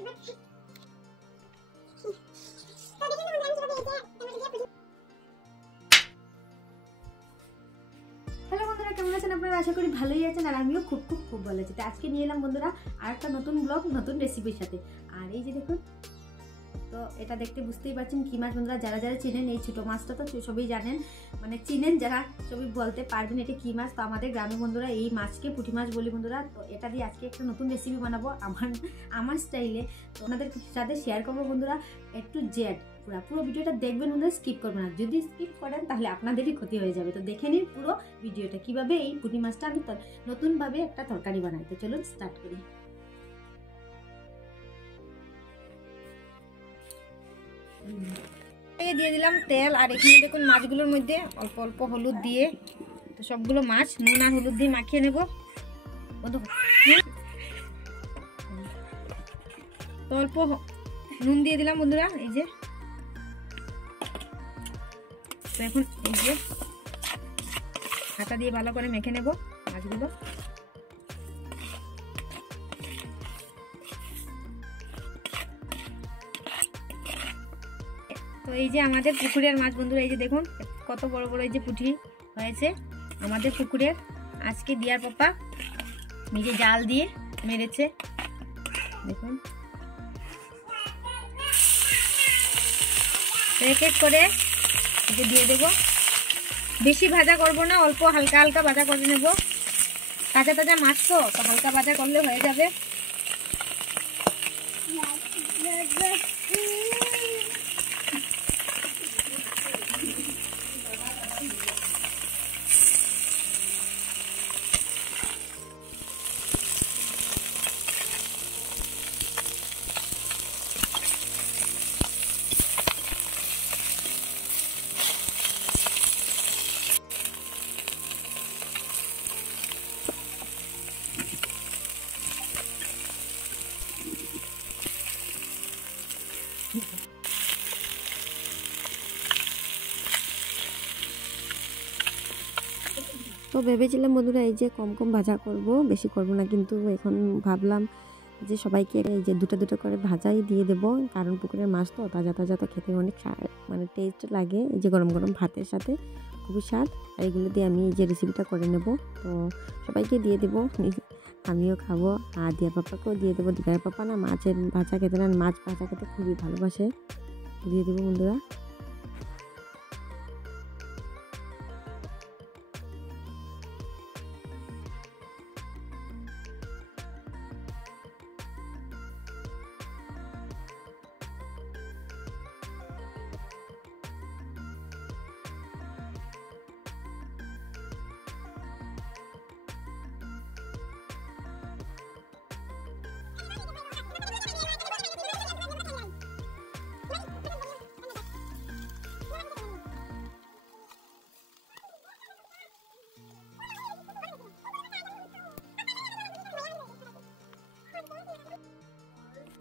Hello বন্ধুরা, কেমন আছেন আপনারা? আশা করি ভালোই আছেন, আর আমিও খুব খুব খুব ভালো আছি। তো আজকে নিয়ে এলাম বন্ধুরা আর একটা নতুন ব্লগ, নতুন রেসিপির সাথে। আর এই যে দেখুন, তো এটা দেখতে বুঝতেই পারছেন কি মাছ বন্ধুরা। যারা যারা চিনেন এই ছোটো মাছটা তো সবই জানেন, মানে চিনেন যারা সবই বলতে পারবেন এটা কি মাছ। তো আমাদের গ্রামে বন্ধুরা এই মাছকে পুঁটি মাছ বলি বন্ধুরা। তো এটা দিয়ে আজকে একটা নতুন রেসিপি বানাবো আমার স্টাইলে। তো আপনাদের সাথে শেয়ার করবো বন্ধুরা একটু জেড। পুরো ভিডিওটা দেখবেন বন্ধুরা, স্কিপ করবেন না। যদি স্কিপ করেন তাহলে আপনাদেরই ক্ষতি হয়ে যাবে। তো দেখে নিন পুরো ভিডিওটা কিভাবে এই পুঁটি মাছটা আমি নতুনভাবে একটা তরকারি বানাই। তো চলুন স্টার্ট করি। দিয়ে দিলাম তেল, আর এখানে দেখুন মাছগুলোর মধ্যে অল্প অল্প হলুদ দিয়ে, তো সবগুলো মাছ নুন আর হলুদ দিয়ে মাখিয়ে নেব। তো অল্প নুন দিয়ে দিলাম বন্ধুরা, এই যে। তো এখন এই যে হাতা দিয়ে ভালো করে মেখে নেব মাছগুলো। তো এই যে আমাদের পুকুরের মাছ বন্ধুরা, এই যে দেখুন কত বড় বড় এই যে পুঁটি হয়েছে আমাদের পুকুরের। আজকে দিয়ার পাপা নিজে জাল দিয়ে মেরেছে, দেখুন। এক এক করে দিয়ে দেবো। বেশি ভাজা করব না, অল্প হালকা হালকা ভাজা করে নেব। তাজা তাজা মাছ তো হালকা ভাজা করলে হয়ে যাবে। তো ভেবেছিলাম বন্ধুরা এই যে কম কম ভাজা করব, বেশি করব না, কিন্তু এখন ভাবলাম যে সবাইকে এই যে দুটো দুটো করে ভাজাই দিয়ে দেব। কারণ পুকুরের মাছ তো তাজা তাজা, তো খেতে অনেক মানে টেস্ট লাগে। এই যে গরম গরম ভাতের সাথে খুবই স্বাদ। আর এগুলো দিয়ে আমি এই যে রেসিপিটা করে নেব। তো সবাইকে দিয়ে দেবো, আমিও খাবো, আর দিয়ার পাপাকেও দিয়ে দেবো। দিয়ার পাপা না মাছের ভাজা খেতে না, মাছ ভাজা খেতে খুবই ভালোবাসে। দিয়ে দেবো বন্ধুরা।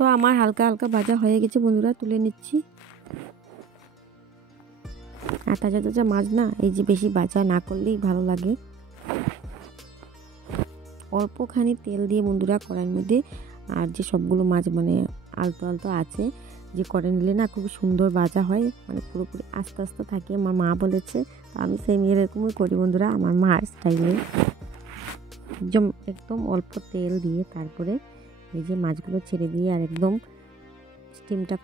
তো আমার হালকা হালকা ভাজা হয়ে গেছে বন্ধুরা, তুলে নিচ্ছি। আর তাজা তাজা মাছ না, এই যে বেশি ভাজা না করলেই ভালো লাগে। অল্পখানি তেল দিয়ে বন্ধুরা কড়াইয়ের মধ্যে, আর যে সবগুলো মাছ মানে আলতো আলতো আছে, যে করে নিলে না খুব সুন্দর ভাজা হয়, মানে পুরোপুরি আস্তে আস্তে থাকে। আমার মা বলেছে, তো আমি সেম এরকমই করি বন্ধুরা, আমার মার স্টাইলে। একদম অল্প তেল দিয়ে তারপরে এই যে মাছগুলো ছেড়ে দিয়ে, আর একদম স্টিমটা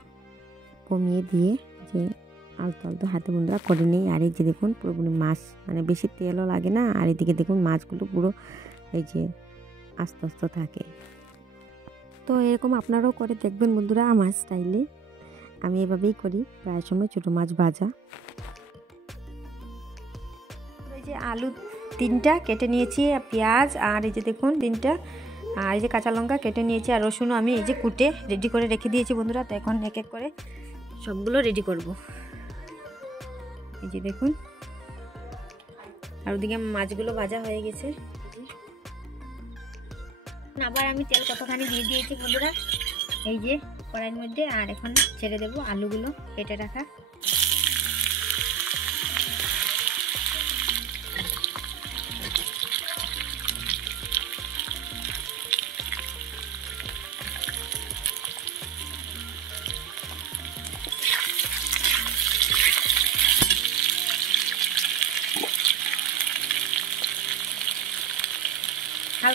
কমিয়ে দিয়ে যে আলতো আলতো হাতে বন্ধুরা করে নিই। আর এই যে দেখুন পুরোপুরি মাছ, মানে বেশি তেলও লাগে না। আর এদিকে দেখুন মাছগুলো পুরো এই যে আস্তে আস্তে থাকে। তো এরকম আপনারাও করে দেখবেন বন্ধুরা আমার স্টাইলে। আমি এভাবেই করি প্রায় সময় ছোটো মাছ ভাজা। এই যে আলু 3টা কেটে নিয়েছি, পেঁয়াজ, আর এই যে দেখুন 3টা, আর এই যে কাঁচা লঙ্কা কেটে নিয়েছি, আর রসুনও আমি এই যে কুটে রেডি করে রেখে দিয়েছি বন্ধুরা। তো এখন এক এক করে সবগুলো রেডি করব। এই যে দেখুন, আর ওদিকে মাছগুলো ভাজা হয়ে গেছে। আবার আমি তেল কতখানি দিয়ে দিয়েছি বন্ধুরা এই যে কড়াইয়ের মধ্যে। আর এখন ছেড়ে দেবো আলুগুলো কেটে রাখা।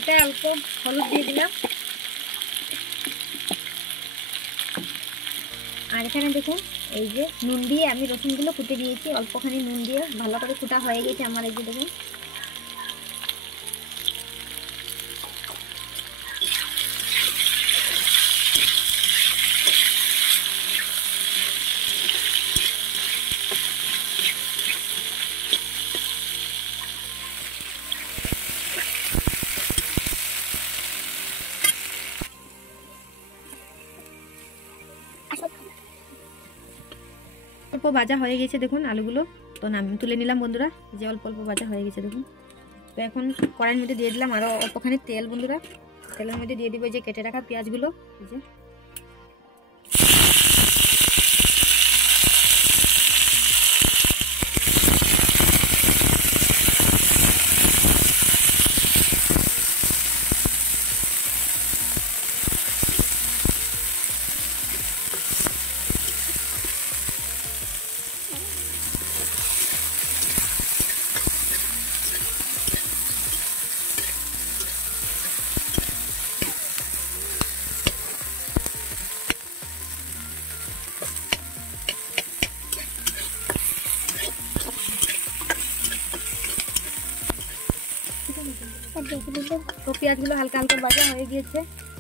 হালকা অল্প হলুদ দিয়ে দিলাম। আর এখানে দেখুন এই যে নুন দিয়ে আমি রসুনগুলো কুটে দিয়েছি, অল্পখানি নুন দিয়ে ভালো করে কুটা হয়ে গেছে আমার। এই যে দেখুন অল্প ভাজা হয়ে গেছে দেখুন আলুগুলো, তো তুলে নিলাম বন্ধুরা। যে অল্প অল্প ভাজা হয়ে গেছে দেখুন। তো এখন কড়াইয়ের মধ্যে দিয়ে দিলাম আরও অল্পখানি তেল বন্ধুরা। তেলের মধ্যে দিয়ে দিব যে কেটে রাখা পেঁয়াজগুলো। এই যে তো পেঁয়াজগুলো হালকা হালকা ভাজা হয়ে গিয়েছে।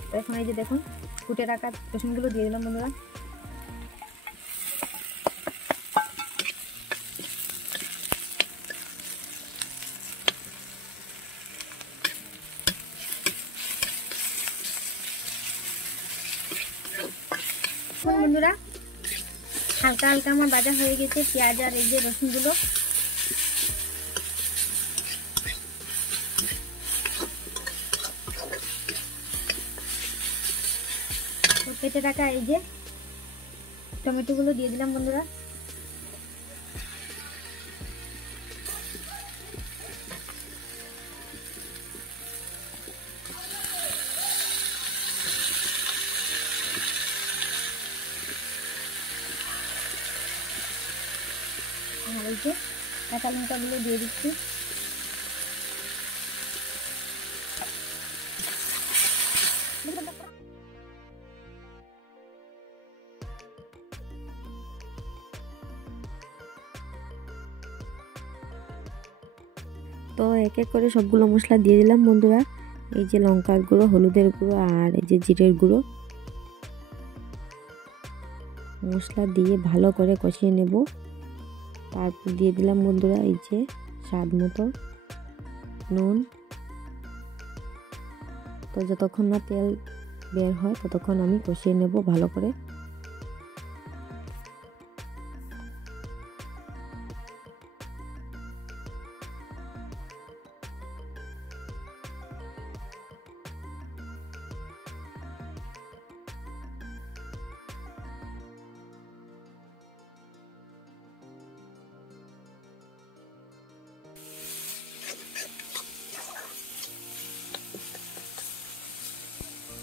তো এখন এই যে দেখুন কুটে রাখা রসুনগুলো দিয়ে দিলাম বন্ধুরা। বন্ধুরা হালকা হালকা আমার ভাজা হয়ে গেছে পেঁয়াজ আর এই যে রসুনগুলো। কেটে রাখা এই যে টমেটোগুলো দিয়ে দিলাম বন্ধুরা। আর এই যে কাঁচা লঙ্কাগুলো দিয়ে দিচ্ছি। তো এক এক করে সবগুলো মশলা দিয়ে দিলাম বন্ধুরা। এই যে লঙ্কার গুঁড়ো, হলুদের গুঁড়ো আর এই যে জিরের গুঁড়ো মশলা দিয়ে ভালো করে কষিয়ে নেব। তারপর দিয়ে দিলাম বন্ধুরা এই যে স্বাদ মতো নুন। তো যতক্ষণ না তেল বের হয় ততক্ষণ আমি কষিয়ে নেব ভালো করে।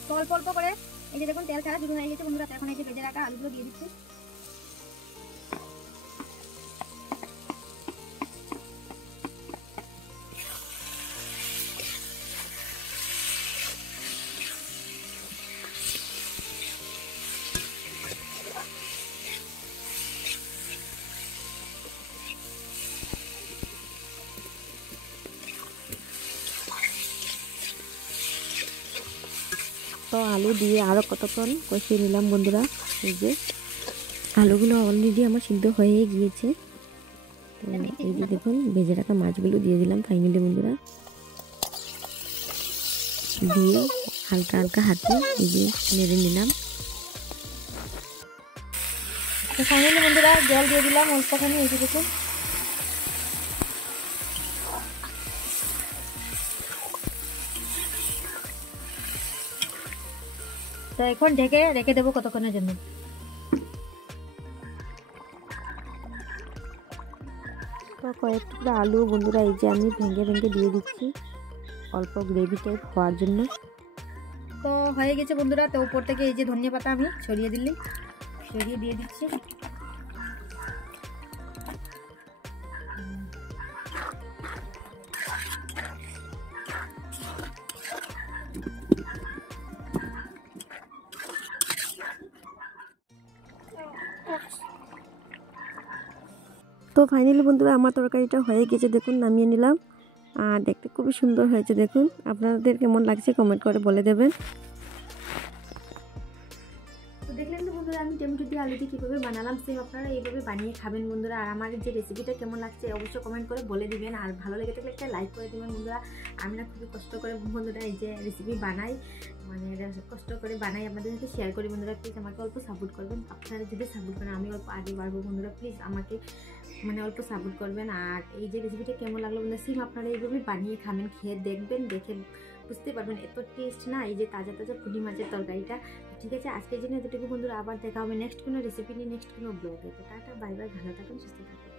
তো অল্প অল্প করে এই যে দেখুন তেল ছাড়া শুরু হয়ে গেছে বন্ধুরা। এখন এই যে ভেজে রাখা আলুগুলো দিয়ে দিচ্ছি। তো আলু দিয়ে আরও কতক্ষণ কষিয়ে নিলাম বন্ধুরা। এই যে আলুগুলো অলরেডি আমার সিদ্ধ হয়ে গিয়েছে। তো এই যে দেখুন ভেজে রাখা মাছগুলো দিয়ে দিলাম ফাইনালি বন্ধুরা। দিয়ে হালকা হালকা হাতে এই যে নেড়ে নিলাম। তো ফাইনালি বন্ধুরা জল দিয়ে দিলাম অল্পখানি। এই যে দেখুন তো এখন ঢেকে রেখে দেবো কতক্ষণের জন্য। তো কয়েক টুকরা আলু বন্ধুরা এই যে আমি ভেঙে ভেঙে দিয়ে দিচ্ছি অল্প গ্রেভি টাইপ হওয়ার জন্য। তো হয়ে গেছে বন্ধুরা। তো উপর থেকে এই যে ধনিয়া পাতা আমি ছড়িয়ে দিয়ে দিচ্ছি। তো ফাইনালি বন্ধুরা আমার তরকারিটা হয়ে গেছে, দেখুন নামিয়ে নিলাম। আর দেখতে খুবই সুন্দর হয়েছে, দেখুন আপনাদের কেমন লাগছে কমেন্ট করে বলে দেবেন। তো দেখলেন তো বন্ধুরা আমি টমেটো দিয়ে আলু দিয়ে কীভাবে বানালাম, সেম আপনারা এইভাবে বানিয়ে খাবেন বন্ধুরা। আর আমার যে রেসিপিটা কেমন লাগছে অবশ্যই কমেন্ট করে বলে দিবেন, আর ভালো লেগে থাকলে একটা লাইক করে দেবেন বন্ধুরা। আমি না খুবই কষ্ট করে বন্ধুরা এই যে রেসিপি বানাই, মানে কষ্ট করে বানাই, আপনাদের সাথে শেয়ার করি বন্ধুরা। প্লিজ আমাকে অল্প সাপোর্ট করবেন, আপনারা যদি সাপোর্ট করেন আমি অল্প আগে বাড়বো বন্ধুরা। প্লিজ আমাকে মানে অল্প সাপোর্ট করবেন। আর এই যে রেসিপিটা কেমন লাগলো বন্ধুরা, সেম আপনারা এইভাবে বানিয়ে খাবেন, খেয়ে দেখবেন, দেখে বুঝতে পারবেন এত টেস্ট না এই যে তাজা তাজা পুঁটি মাছের তরকারিটা। ঠিক আছে, আজকের জন্য এতটুকু বন্ধুরা, আবার দেখা হবে নেক্সট কোনো রেসিপি নিয়ে, নেক্সট কোনো ব্লগে। তো টাটা, বাই বাই, ভালো থাকুন, সুস্থ থাকুন।